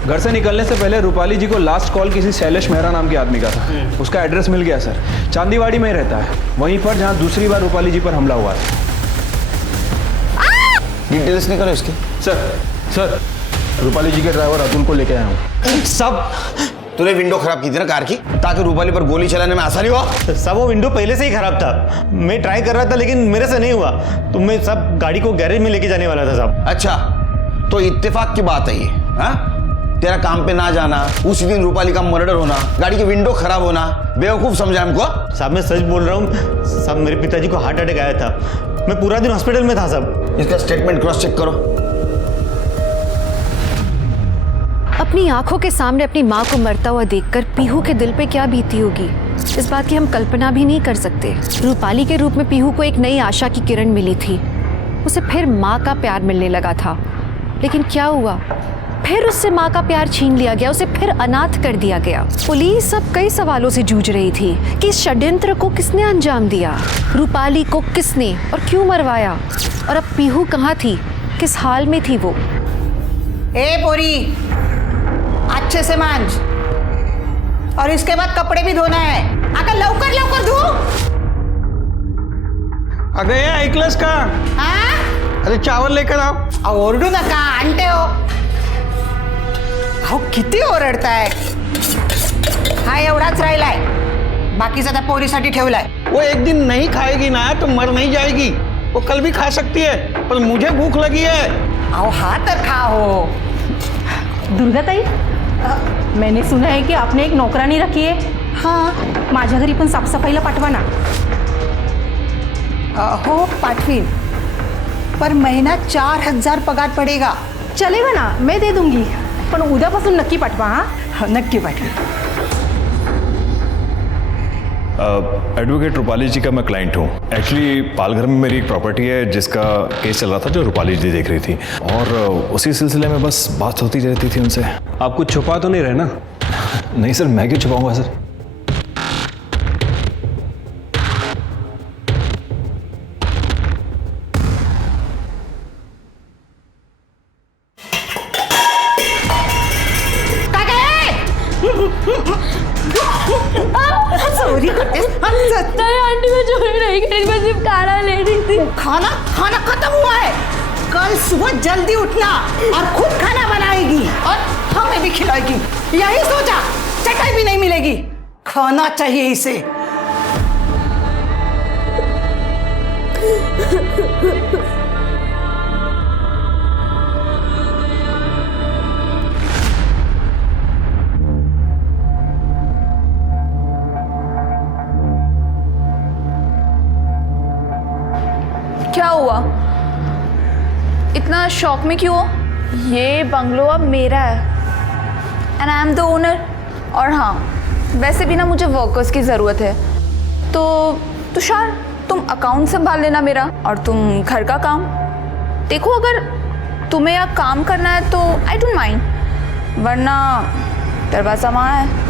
घर से निकलने से पहले रूपाली जी को लास्ट कॉल किसी शैलेश मेहरा नाम के आदमी का था। उसका एड्रेस मिल गया सर, चांदीवाड़ी में ही रहता है, वहीं पर जहां दूसरी बार रूपाली जी पर हमला हुआ था। डिटेल्स निकालो इसके। सर रूपाली जी के ड्राइवर अतुल को लेके आया हूँ। सब तूने विंडो खराब की थी ना कार की, ताकि रूपाली पर गोली चलाने में आसानी हो। सब वो विंडो पहले से ही खराब था, मैं ट्राई कर रहा था लेकिन मेरे से नहीं हुआ, तो मैं सब गाड़ी को गैरेज में लेके जाने वाला था साहब। अच्छा, तो इत्तेफाक की बात है ये? हाँ, तेरा काम पे ना जाना, उसी दिन रूपाली का मर्डर होना, गाड़ी की विंडो खराब होना, बेवकूफ समझा हमको? साहब मैं सच बोल रहा हूँ साहब, मेरे पिताजी को हार्ट अटैक आया था, मैं पूरा दिन हॉस्पिटल में था साहब। इसका स्टेटमेंट क्रॉस चेक करो। अपनी आंखों के सामने अपनी माँ को मरता हुआ देखकर पीहू के दिल पे क्या बीती होगी, इस बात की हम कल्पना भी नहीं कर सकते। रूपाली के रूप में पीहू को एक नई आशा की किरण मिली थी, उसे फिर माँ का प्यार मिलने लगा था, लेकिन क्या हुआ? फिर उससे माँ का प्यार छीन लिया गया, उसे फिर अनाथ कर दिया गया। पुलिस अब कई सवालों से जूझ रही थी कि इस षड्यंत्र को किसने अंजाम दिया, रूपाली को किसने और क्यों मरवाया, और अब पीहू कहाँ थी, किस हाल में थी वो? ए पोरी, अच्छे से मांझ, और इसके बाद कपड़े भी धोना है। अगर लवकर लवकर धो। अगं हे ऐकलंस का? अरे चावल लेकर आओ. ओरडू नका, आणते हो. अहो किती ओरडताय. हा एवढाच राहिलाय, बाकीचा त्या पोरीसाठी ठेवलाय. वो एक दिन नहीं खाएगी ना तो मर नहीं जाएगी. वो कल भी खा सकती है, पर मुझे भूख लगी है. अहो हा तर खा हो. दुर्गा ताई, मैंने सुना है कि आपने एक नौकरानी रखी है. हाँ, माझ्या घरी पण साफसफाईला पाठवा ना. हो पाठवीन, पर महीना 4000 पगार पडेगा. चलेगा ना, मैं दे दूंगी, पण उद्यापासून नक्की पाठवा. हाँ नक्की पाठवी. एडवोकेट रूपाली जी का मैं क्लाइंट हूँ. एक्चुअली पालघर में मेरी एक प्रॉपर्टी है जिसका केस चल रहा था, जो रूपाली जी देख रही थी, और उसी सिलसिले में बस बात होती रहती थी उनसे. आप कुछ छुपा तो नहीं रहे ना? नहीं सर, मैं क्यों छुपाऊंगा सर. चोरी करते नहीं आंटी, मैं चोरी नहीं करी, मैं सिर्फ खाना ले रही थी. खाना खाना खत्म हुआ है. कल सुबह जल्दी उठना और खुद खाना बनाएगी और हमें भी खिलाएगी. यही सोचा, चटाई भी नहीं मिलेगी. खाना चाहिए इसे. क्या हुआ? इतना शॉक में क्यों हो? ये बंगलो अब मेरा है and I am the owner. और हाँ, वैसे भी ना मुझे वर्कर्स की ज़रूरत है. तो तुषार, तुम अकाउंट संभाल लेना मेरा, और तुम घर का काम देखो. अगर तुम्हें यहाँ काम करना है तो आई डोंट माइंड, वरना दरवाज़ा वहाँ है.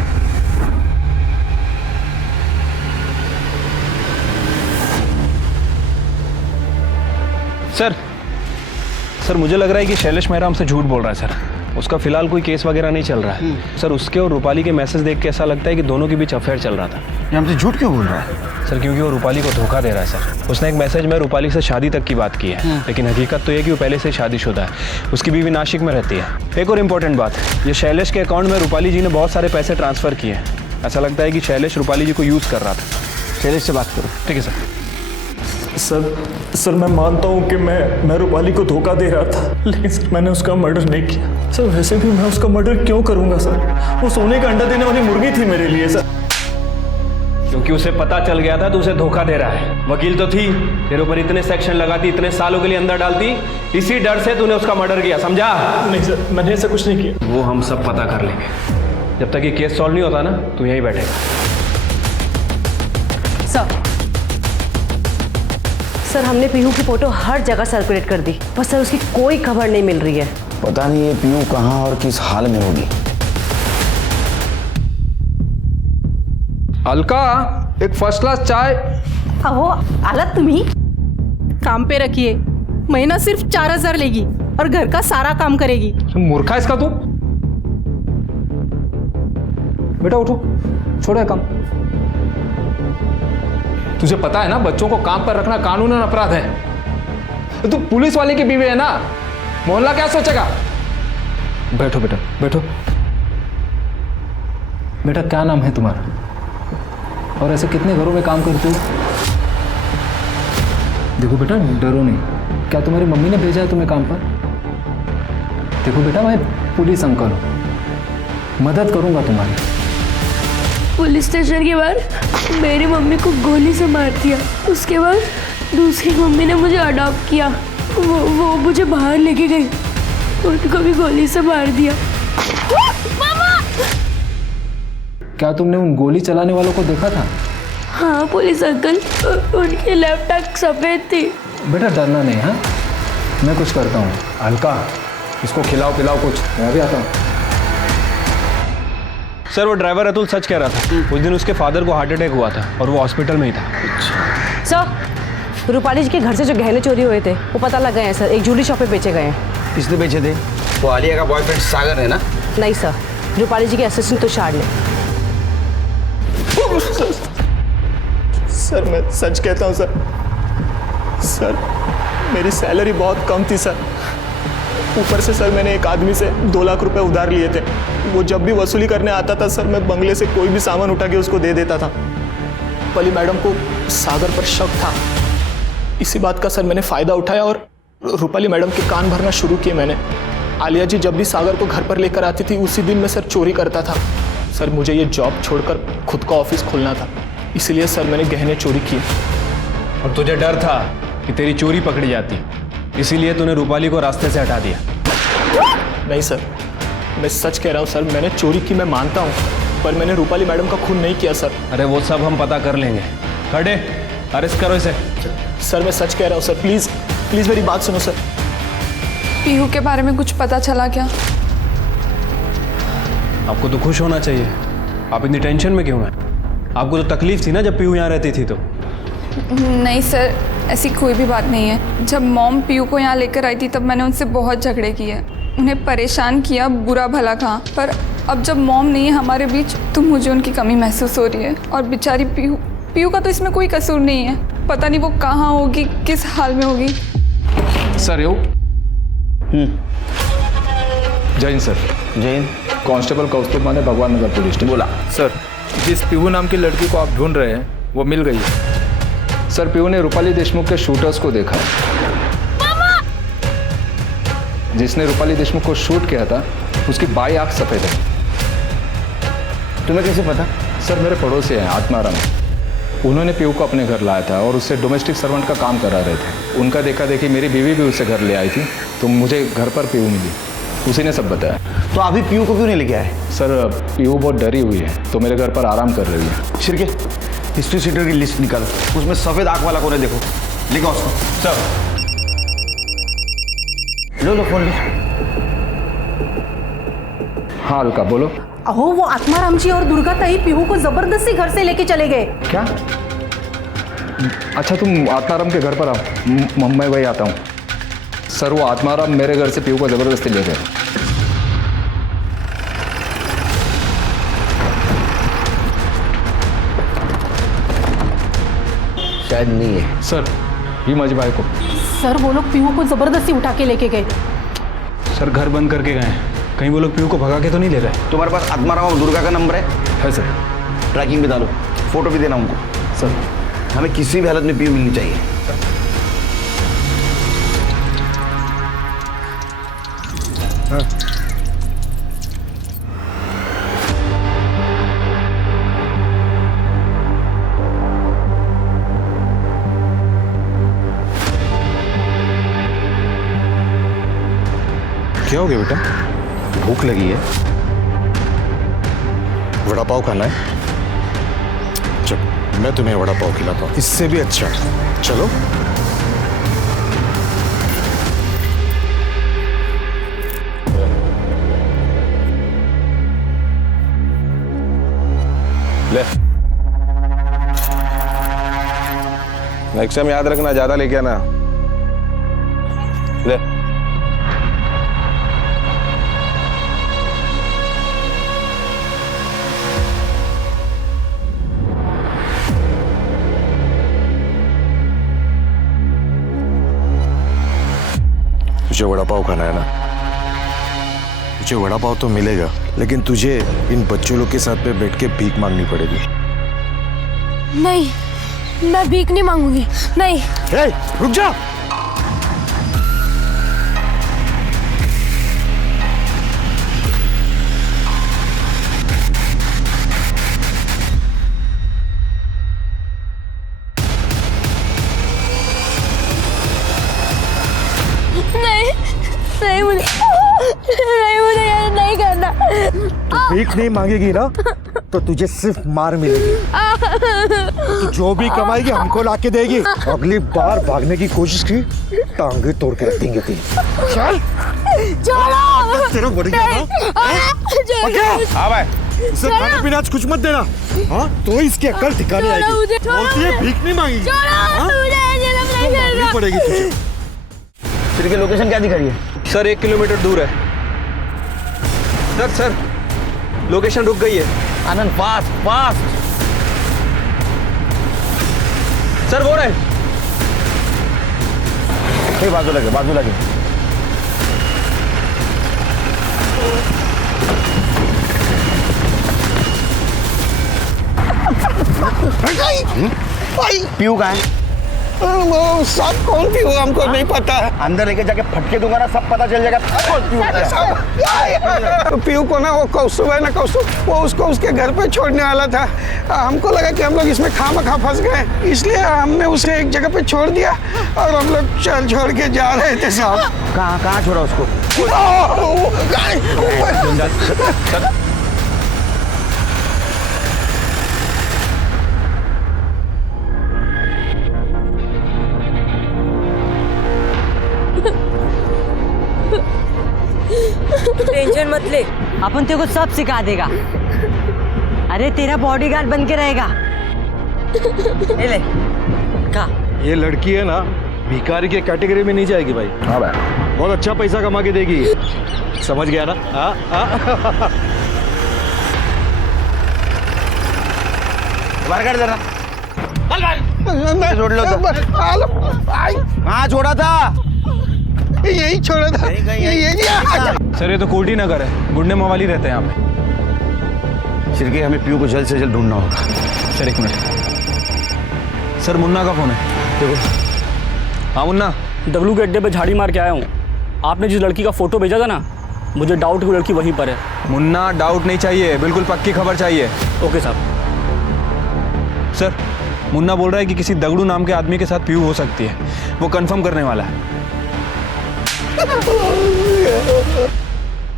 सर मुझे लग रहा है कि शैलेश मेहरा हमसे झूठ बोल रहा है सर. उसका फिलहाल कोई केस वगैरह नहीं चल रहा है सर. उसके और रूपाली के मैसेज देख के ऐसा लगता है कि दोनों के बीच अफेयर चल रहा था. ये हमसे झूठ क्यों बोल रहा है सर? क्योंकि वो रूपाली को धोखा दे रहा है सर. उसने एक मैसेज में रूपाली से शादी तक की बात की है, लेकिन हकीकत तो ये कि वो पहले से शादीशुदा है. उसकी बीवी नासिक में रहती है. एक और इम्पोर्टेंट बात, ये शैलेश के अकाउंट में रूपाली जी ने बहुत सारे पैसे ट्रांसफ़र किए हैं. ऐसा लगता है कि शैलेश रूपाली जी को यूज़ कर रहा था. शैलेश से बात करो. ठीक है सर. सर मैं मानता हूँ कि मैं रूपाली को धोखा दे रहा था, लेकिन सर मैंने उसका मर्डर नहीं किया. सर वैसे भी मैं उसका मर्डर क्यों करूँगा सर? वो सोने का अंडा देने वाली मुर्गी थी मेरे लिए सर. क्योंकि उसे पता चल गया था तो उसे धोखा दे रहा है. वकील तो थी, तेरे ऊपर इतने सेक्शन लगाती, इतने सालों के लिए अंदर डालती, इसी डर से तूने उसका मर्डर किया. समझा? नहीं सर, मैंने ऐसा कुछ नहीं किया. वो हम सब पता कर लेंगे. जब तक ये केस सॉल्व नहीं होता ना, तू यहीं बैठेगा. सर हमने पीहू की फोटो हर जगह सर्कुलेट कर दी, पर सर उसकी कोई खबर नहीं मिल रही है. पता नहीं ये पीहू कहाँ और किस हाल में होगी. अलका, एक फर्स्ट क्लास चाय. अहो आलात तुम्ही? काम पे रखिए, महीना सिर्फ 4000 लेगी और घर का सारा काम करेगी. मूर्खा इसका तू. बेटा उठो, छोड़ो काम. तुझे पता है ना, बच्चों को काम पर रखना कानूनन अपराध है. तू पुलिस वाले की बीवी है ना, मोहल्ला क्या सोचेगा? बैठो बेटा, बैठो. बेटा क्या नाम है तुम्हारा और ऐसे कितने घरों में काम करते हो? देखो बेटा डरो नहीं। क्या तुम्हारी मम्मी ने भेजा है तुम्हें काम पर? देखो बेटा मैं पुलिस अंकल हूँ, मदद करूँगा तुम्हारी। पुलिस स्टेशन के बाहर मेरी मम्मी को गोली से मार दिया। उसके बाद दूसरी मम्मी ने मुझे अडॉप्ट किया। वो मुझे बाहर लेके गई, उनको भी गोली से मार दिया। क्या तुमने उन गोली चलाने वालों को देखा था? हाँ पुलिस अंकल, उनकी लेफ्ट आंख सफ़ेद थी। बेटा डरना नहीं। हाँ मैं कुछ करता हूँ। हल्का इसको खिलाओ पिलाओ कुछ, मैं भी आता हूँ। सर वो ड्राइवर अतुल सच कह रहा था। उस दिन उसके फादर को हार्ट अटैक हुआ था और वो हॉस्पिटल में ही था। सर रूपाली जी के घर से जो गहने चोरी हुए थे वो पता लग गए हैं सर। एक ज्वेलरी शॉप पे बेचे गए हैं। किसने बेचे थे? वो आलिया का बॉयफ्रेंड सागर है ना? नहीं सर, रूपाली जी के असिस्टेंट तुषार ने। सर मैं सच कहता हूँ सर। सर मेरी सैलरी बहुत कम थी सर। ऊपर से सर मैंने एक आदमी से 2 लाख रुपए उधार लिए थे। वो जब भी वसूली करने आता था सर, मैं बंगले से कोई भी सामान उठा के उसको दे देता था। रूपाली मैडम को सागर पर शक था। इसी बात का सर मैंने फ़ायदा उठाया और रूपाली मैडम के कान भरना शुरू किए मैंने। आलिया जी जब भी सागर को घर पर लेकर आती थी उसी दिन मैं सर चोरी करता था। सर मुझे ये जॉब छोड़कर खुद का ऑफिस खोलना था, इसलिए सर मैंने गहने चोरी किए। और तुझे डर था कि तेरी चोरी पकड़ी जाती, इसीलिए तूने रूपाली को रास्ते से हटा दिया। नहीं सर, मैं सच कह रहा हूँ सर। मैंने चोरी की मैं मानता हूँ, पर मैंने रूपाली मैडम का खून नहीं किया सर। अरे वो सब हम पता कर लेंगे। खड़े अरेस्ट करो इसे। सर मैं सच कह रहा हूँ सर, प्लीज़ प्लीज़ मेरी बात सुनो सर। पीहू के बारे में कुछ पता चला क्या? आपको तो खुश होना चाहिए। आप इतनी टेंशन में क्यों हैं? आपको तो तकलीफ थी ना जब पीहू यहाँ रहती थी तो। नहीं सर, ऐसी कोई भी बात नहीं है। जब मॉम पीहू को यहाँ लेकर आई थी तब मैंने उनसे बहुत झगड़े किए, उन्हें परेशान किया, बुरा भला कहा। पर अब जब मॉम नहीं है हमारे बीच तो मुझे उनकी कमी महसूस हो रही है। और बेचारी पीहू का तो इसमें कोई कसूर नहीं है। पता नहीं वो कहाँ होगी, किस हाल में होगी। सर यो जैन सर। जैन कांस्टेबल कौस्तुभ माने भगवान नगर पुलिस स्टेशन। बोला सर, जिस पीहू नाम की लड़की को आप ढूंढ रहे हैं वो मिल गई है। सर पीहू ने रूपाली देशमुख के शूटर्स को देखा। जिसने रूपाली देशमुख को शूट किया था उसकी बाई आंख सफेद है। तुम्हें कैसे पता? सर मेरे पड़ोसी हैं आत्माराम, उन्होंने पीहू को अपने घर लाया था और उससे डोमेस्टिक सर्वेंट का काम करा रहे थे। उनका देखा देखी मेरी बीवी भी उससे घर ले आई थी तो मुझे घर पर पीहू मिली, उसी ने सब बताया। तो अभी पीहू को क्यों नहीं लेके आए? सर पीहू बहुत डरी हुई है तो मेरे घर पर आराम कर रही है। शिरके हिस्ट्री सीटर की लिस्ट निकालो, उसमें सफेद आंख वाला कौन है देखो, लिखो उसको। सर लो फोन लो। हाँ अलका बोलो। अहो वो आत्माराम जी और दुर्गा ताई पीहू को जबरदस्ती घर से लेके चले गए। क्या? अच्छा तुम आत्माराम के घर पर आओ, मैं वही आता हूँ। सर वो आत्माराम मेरे घर से पीहू को जबरदस्ती ले गए। शायद नहीं है सर, ये माझी भाई को। सर वो लोग पीहू को जबरदस्ती उठा के लेके गए। सर घर बंद करके गए, कहीं वो लोग पीहू को भगा के तो नहीं ले गए? तुम्हारे पास आत्माराम और दुर्गा का नंबर है सर। ट्रैकिंग भी डालो, फोटो भी देना उनको। सर हमें किसी भी हालत में पीहू मिलनी चाहिए। हाँ। क्या हो गया बेटा? भूख लगी है? वड़ा पाव खाना है? चलो मैं तुम्हें वड़ा पाव खिलाता हूँ, इससे भी अच्छा। चलो ले, नेक्स्ट टाइम याद रखना, ज्यादा लेके आना। ले तुझे वड़ा पाव खाना है ना? तुझे वड़ा पाव तो मिलेगा, लेकिन तुझे इन बच्चों लोग के साथ पे बैठ के भीख मांगनी पड़ेगी। नहीं, मैं भीख नहीं मांगूंगी, नहीं। ए, रुक जा। नहीं मुझे ये नहीं करना। तू भीख नहीं मांगेगी ना तो तुझे सिर्फ मार मिलेगी। तू जो भी कमाएगी हमको लाके देगी। अगली बार भागने की कोशिश की टांगे तोड़ के रख देंगे तेरी। चल छोड़ो। तेरा बढ़िया ना। हाँ भाई, इसे खाने पीने आज कुछ मत देना। हाँ तो इसकी अकल ठिकाने आएगी। बोलती है भीख नहीं मांगी। मांगनी पड़ेगी तुझे। फिर की लोकेशन क्या दिखा रही है? सर 1 किलोमीटर दूर है। सर लोकेशन रुक गई है। आनंद फास्ट फास्ट। सर वो रहे। बाजू लगे बाजू लगे। पीयू कहाँ है? वो सब कौन पीयू हमको नहीं पता है। अंदर लेके जाके फटके दूंगा ना, सब पता चल जाएगा कौन पीयू है। पीयू को ना वो कौस्तुभ है ना, कौस्तुभ वो उसको उसके घर पे छोड़ने वाला था। हमको लगा कि हम लोग इसमें खामखा फंस गए, इसलिए हमने उसे एक जगह पे छोड़ दिया और हम लोग चल छोड़ के जा रहे थे साहब। कहाँ छोड़ा उसको? टेंशन मत ले, अपन तेरे को सब सिखा देगा। अरे तेरा बॉडीगार्ड बन के रहेगा। ले का ये लड़की है ना, भिखारी के कैटेगरी में नहीं जाएगी भाई। हाँ भाई, बहुत अच्छा पैसा कमा के देगी। समझ गया ना? बाहर कर देना। छोड़ लो तो। हाँ छोड़ा था, यही छोड़ा था। सर ये तो कोटी नगर है, गुंडे मवाली रहते हैं यहाँ पे। सिरके हमें पीयू को जल्द से जल्द ढूंढना होगा। Sir 1 minute. सर मुन्ना का फोन है, देखो। हाँ मुन्ना, डब्लू के अड्डे पे झाड़ी मार के आया हूँ। आपने जिस लड़की का फोटो भेजा था ना, मुझे डाउट है वो लड़की वहीं पर है। मुन्ना डाउट नहीं चाहिए, बिल्कुल पक्की खबर चाहिए। ओके साहब। सर मुन्ना बोल रहा है कि किसी दगड़ू नाम के आदमी के साथ पीयू हो सकती है, वो कंफर्म करने वाला है।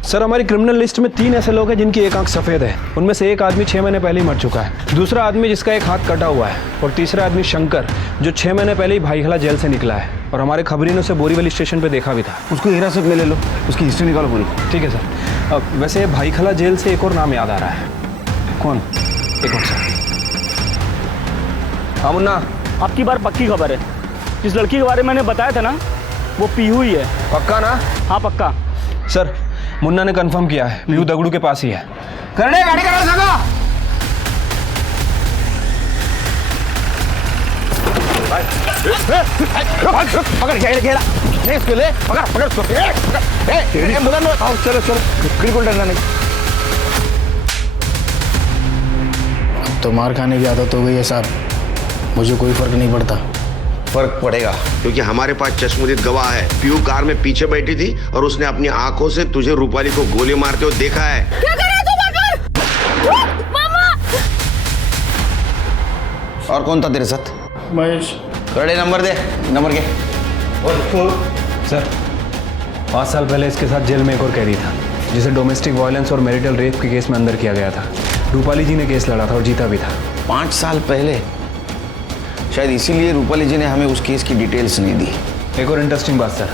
सर हमारी क्रिमिनल लिस्ट में 3 ऐसे लोग हैं जिनकी एक आंख सफेद है। उनमें से एक आदमी 6 महीने पहले ही मर चुका है, दूसरा आदमी जिसका एक हाथ कटा हुआ है, और तीसरा आदमी शंकर जो 6 महीने पहले ही भाईखला जेल से निकला है, और हमारे खबरी ने उसे बोरीवली स्टेशन पे देखा भी था। उसको हिरासत में ले लो, उसकी हिस्ट्री निकालो पूरी। ठीक है सर। वैसे भाईखला जेल से एक और नाम याद आ रहा है। कौन? एक और सर। हाँ मुन्ना, आपकी बार पक्की खबर है। जिस लड़की के बारे में मैंने बताया था ना, वो पीहू ही है। पक्का ना? हाँ पक्का। सर मुन्ना ने कंफर्म किया है, पीहू दगड़ू के पास ही है। करने गाड़ी करा सका। पकड़ घेरा नहीं इसको ले, पकड़ उसको। चलो चलो, बिल्कुल डरना नहीं। तो मार खाने की आदत हो गई है साहब, मुझे कोई फर्क नहीं पड़ता। फर्क पड़ेगा क्योंकि हमारे पास चश्मदीद गवाह है। पीयू कार में पीछे बैठी थी और उसने अपनी आंखों से तुझे रूपाली को गोली मारते हुए देखा है। क्या कर रहा है तू? मामा! और कौन था तेरे साथ? महेश। कड़े नंबर दे, नंबर के। सर 5 साल पहले इसके साथ जेल में एक और कैदी था, जिसे डोमेस्टिक वायलेंस और मैरिटल रेप के केस में अंदर किया गया था। रूपाली जी ने केस लड़ा था और जीता भी था। 5 साल पहले? शायद इसीलिए रूपाली जी ने हमें उस केस की डिटेल्स नहीं दी। एक और इंटरेस्टिंग बात सर,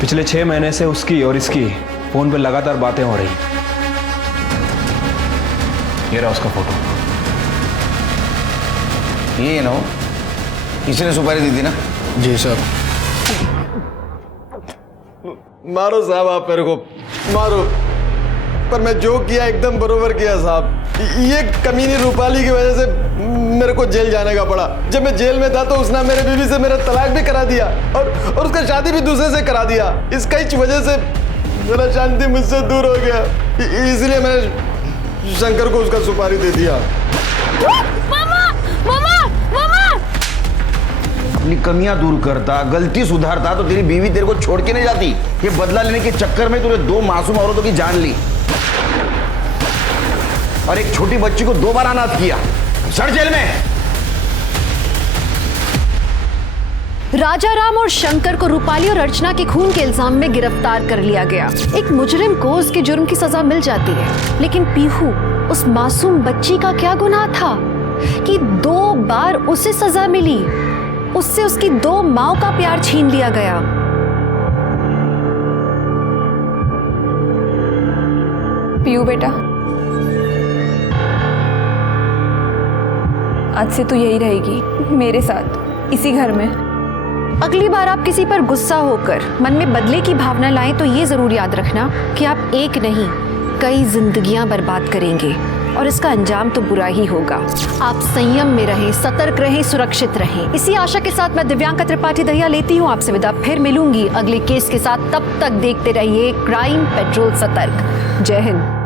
पिछले 6 महीने से उसकी और इसकी फोन पे लगातार बातें हो रही। ये रहा उसका फोटो। ये ना हो, किसी ने सुपारी दी थी ना? जी सर। मारो साहब, आप मेरे को मारो, पर मैं जो किया एकदम बरोबर किया साहब। ये कमीनी रूपाली की वजह से मेरे को जेल जाने का पड़ा। जब मैं जेल में था तो उसने मेरे बीवी से मेरा तलाक भी करा दिया और उसका शादी भी दूसरे से करा दिया। इसका ही वजह से मेरा शांति मुझसे दूर हो गया, इसलिए मैंने शंकर को उसका सुपारी दे दिया। मामा मामा मामा अपनी कमियां दूर करता, गलती सुधारता तो तेरी बीवी तेरे को छोड़ के नहीं जाती। ये बदला लेने के चक्कर में तूने 2 मासूम औरतों की जान ली और एक छोटी बच्ची को 2 बार अनाथ किया। सड़ जेल में। राजाराम और शंकर को रूपाली और अर्चना के खून के इल्जाम में गिरफ्तार कर लिया गया। एक मुजरिम को उसके जुर्म की सजा मिल जाती है, लेकिन पीहू उस मासूम बच्ची का क्या गुनाह था कि 2 बार उसे सजा मिली? उससे उसकी 2 माओं का प्यार छीन लिया गया। पीहू बेटा, आज से तू यही रहेगी मेरे साथ, इसी घर में। अगली बार आप किसी पर गुस्सा होकर मन में बदले की भावना लाएं तो ये जरूर याद रखना कि आप एक नहीं कई जिंदगियां बर्बाद करेंगे और इसका अंजाम तो बुरा ही होगा। आप संयम में रहें, सतर्क रहें, सुरक्षित रहें। इसी आशा के साथ मैं दिव्यांका त्रिपाठी दहिया लेती हूँ आपसे विदा। फिर मिलूंगी अगले केस के साथ। तब तक देखते रहिए क्राइम पेट्रोल सतर्क। जय हिंद।